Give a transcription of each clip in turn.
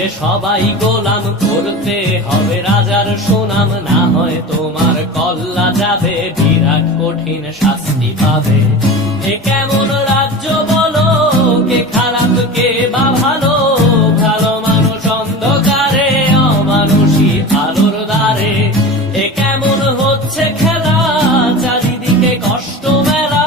রাজ্যে সবাই গোলাম, করতে হবে রাজার সুনাম, না হয় তোমার কল্লা যাবে, বিরাট কঠিন শাস্তি পাবে। এ কেমন রাজ্য বলো, কে খারাপ কে বা ভালো, ভালো মানুষ অন্ধকারে, অমানুষী আলোর দ্বারে। এ কেমন হচ্ছে খেলা, চারিদিকে কষ্ট মেলা,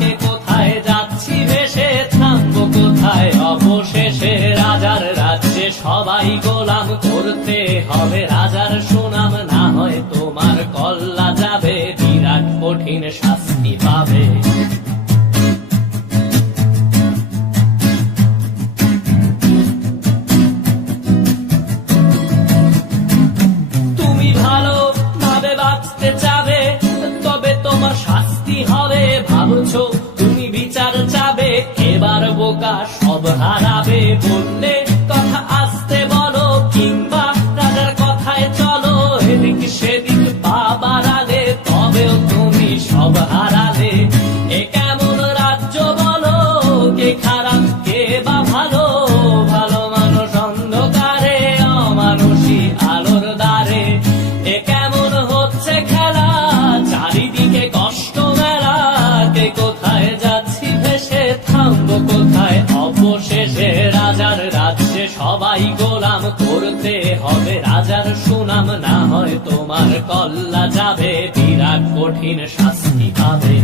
কে কোথায় যাচ্ছি ভেসে, থামবো কোথায় অবশেষে। রাজার রাজ্যে সবাই গোলাম, করতে হবে রাজার সুনাম, না হয় তোমার কল্লা যাবে, বিরাট কঠিন শাস্তি পাবে। তুমি ভালো ভাবে বাঁচতে চাবে, তবে তোমার শাস্তি হবে। ভাবছো তুমি বিচার চাবে, এবার বোকা সব হারাবে। বললে কথা আসতে বলো, কিংবা রাজার কথায় চলো, এদিক সেদিক পাবার আগে, তবেও তুমি সব হারালে। এ কেমন রাজ্য বলো, কে খারাপ কে বা ভালো, ভালো মানুষ অন্ধকারে, অমানুষী আলোর দ্বারে। এ কেমন হচ্ছে খেলা, চারিদিকে কষ্ট মেলা, কে কোথায় যাচ্ছি ভেসে, থামবো কোথায় অবশেষে। রাজার রাজ্যে সবাই গোলাম, করতে হবে রাজার সুনাম, না হয় তোমার কল্লা যাবে, বিরাট কঠিন শাস্তি পাবে।